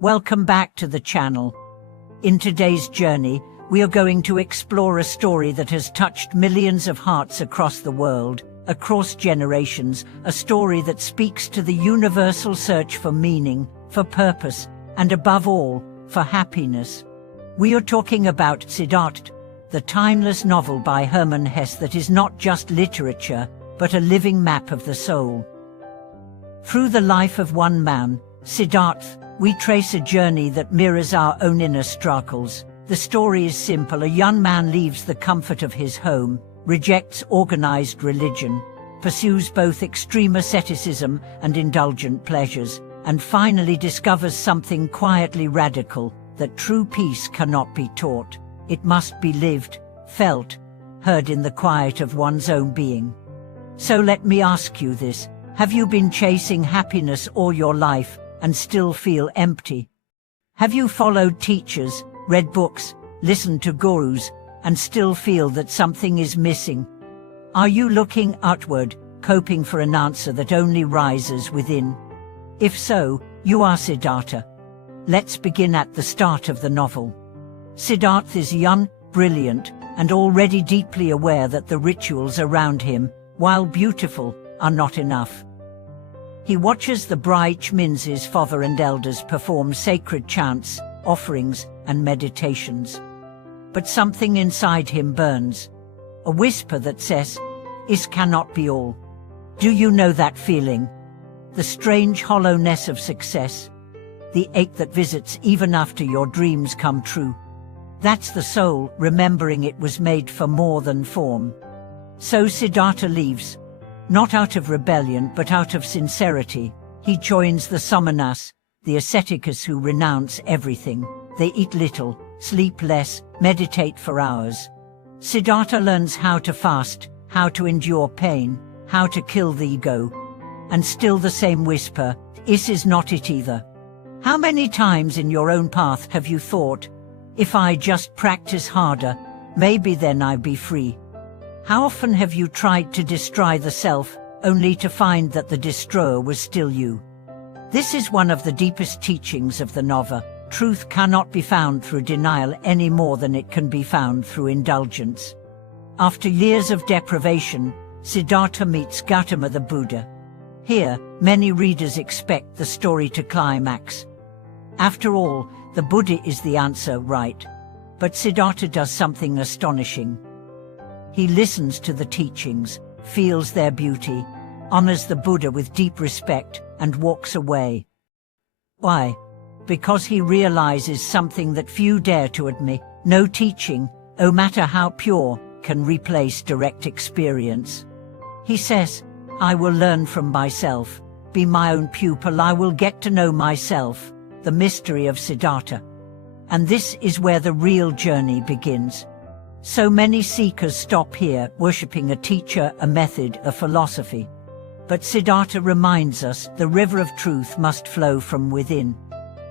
Welcome back to the channel. In today's journey, we are going to explore a story that has touched millions of hearts across the world, across generations, a story that speaks to the universal search for meaning, for purpose, and above all, for happiness. We are talking about Siddhartha, the timeless novel by Hermann Hesse that is not just literature, but a living map of the soul. Through the life of one man, Siddhartha, we trace a journey that mirrors our own inner struggles. The story is simple. A young man leaves the comfort of his home, rejects organized religion, pursues both extreme asceticism and indulgent pleasures, and finally discovers something quietly radical, that true peace cannot be taught. It must be lived, felt, heard in the quiet of one's own being. So let me ask you this: have you been chasing happiness all your life and still feel empty? Have you followed teachers, read books, listened to gurus, and still feel that something is missing? Are you looking outward, hoping for an answer that only rises within? If so, you are Siddhartha. Let's begin at the start of the novel. Siddhartha is young, brilliant, and already deeply aware that the rituals around him, while beautiful, are not enough. He watches the Brahmins, father and elders perform sacred chants, offerings, and meditations. But something inside him burns. A whisper that says, "This cannot be all." Do you know that feeling? The strange hollowness of success. The ache that visits even after your dreams come true. That's the soul remembering it was made for more than form. So Siddhartha leaves. Not out of rebellion, but out of sincerity. He joins the samanas, the ascetics who renounce everything. They eat little, sleep less, meditate for hours. Siddhartha learns how to fast, how to endure pain, how to kill the ego. And still the same whisper, "This is not it either." How many times in your own path have you thought, "If I just practice harder, maybe then I'll be free"? How often have you tried to destroy the self, only to find that the destroyer was still you? This is one of the deepest teachings of the novel. Truth cannot be found through denial any more than it can be found through indulgence. After years of deprivation, Siddhartha meets Gautama the Buddha. Here, many readers expect the story to climax. After all, the Buddha is the answer, right? But Siddhartha does something astonishing. He listens to the teachings, feels their beauty, honors the Buddha with deep respect, and walks away. Why? Because he realizes something that few dare to admit. No teaching, no matter how pure, can replace direct experience. He says, "I will learn from myself, be my own pupil, I will get to know myself," the mystery of Siddhartha. And this is where the real journey begins. So many seekers stop here, worshipping a teacher, a method, a philosophy. But Siddhartha reminds us the river of truth must flow from within.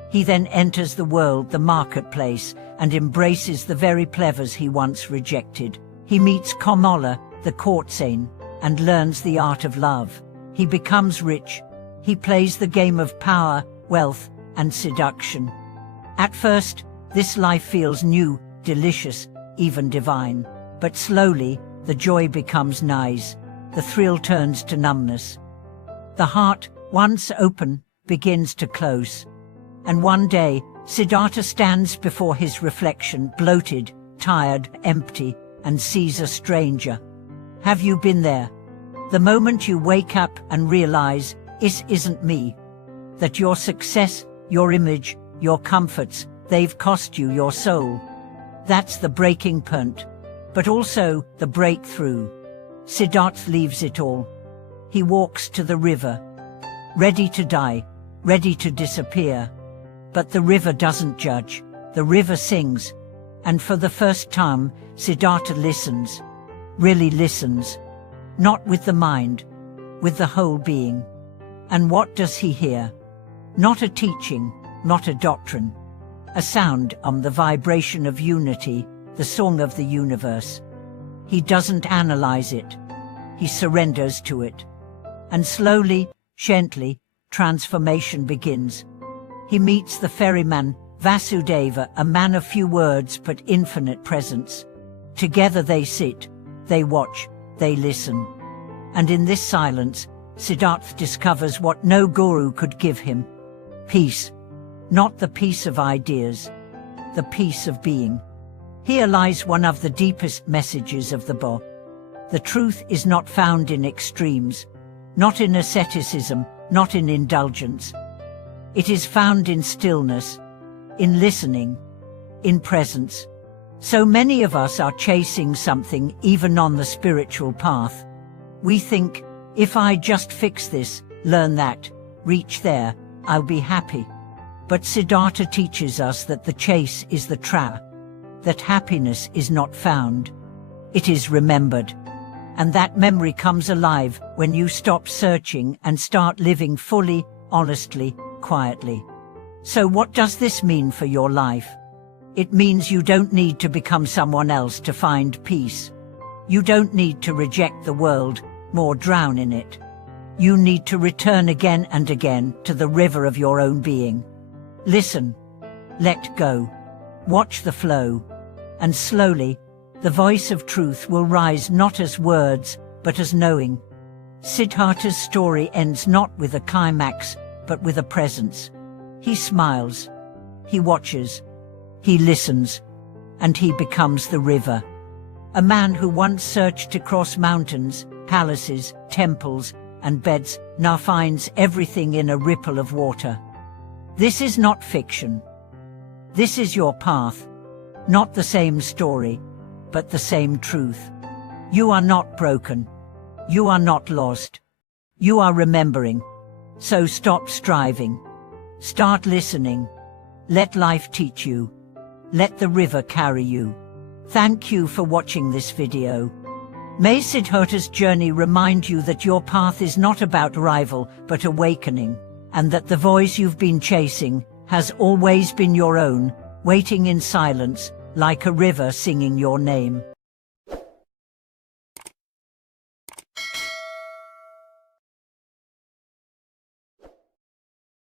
He then enters the world, the marketplace, and embraces the very plevers he once rejected. He meets Kamala, the courtesan, and learns the art of love. He becomes rich. He plays the game of power, wealth, and seduction. At first, this life feels new, delicious, even divine. But slowly, the joy becomes noise. The thrill turns to numbness. The heart, once open, begins to close. And one day, Siddhartha stands before his reflection, bloated, tired, empty, and sees a stranger. Have you been there? The moment you wake up and realize, "This isn't me." That your success, your image, your comforts, they've cost you your soul. That's the breaking point, but also the breakthrough. Siddhartha leaves it all. He walks to the river, ready to die, ready to disappear. But the river doesn't judge, the river sings. And for the first time, Siddhartha listens, really listens. Not with the mind, with the whole being. And what does he hear? Not a teaching, not a doctrine. A sound, the vibration of unity, the song of the universe. He doesn't analyze it. He surrenders to it. And slowly, gently, transformation begins. He meets the ferryman, Vasudeva, a man of few words but infinite presence. Together they sit, they watch, they listen. And in this silence, Siddhartha discovers what no guru could give him. Peace. Not the peace of ideas, the peace of being. Here lies one of the deepest messages of the Buddha. The truth is not found in extremes, not in asceticism, not in indulgence. It is found in stillness, in listening, in presence. So many of us are chasing something even on the spiritual path. We think, if I just fix this, learn that, reach there, I'll be happy. But Siddhartha teaches us that the chase is the trap, that happiness is not found. It is remembered. And that memory comes alive when you stop searching and start living fully, honestly, quietly. So what does this mean for your life? It means you don't need to become someone else to find peace. You don't need to reject the world, nor drown in it. You need to return again and again to the river of your own being. Listen, let go, watch the flow, and slowly, the voice of truth will rise not as words, but as knowing. Siddhartha's story ends not with a climax, but with a presence. He smiles, he watches, he listens, and he becomes the river. A man who once searched across mountains, palaces, temples, and beds, now finds everything in a ripple of water. This is not fiction. This is your path, not the same story, but the same truth. You are not broken. You are not lost. You are remembering. So stop striving. Start listening. Let life teach you. Let the river carry you. Thank you for watching this video. May Siddhartha's journey remind you that your path is not about rival, but awakening, and that the voice you've been chasing has always been your own, waiting in silence, like a river singing your name.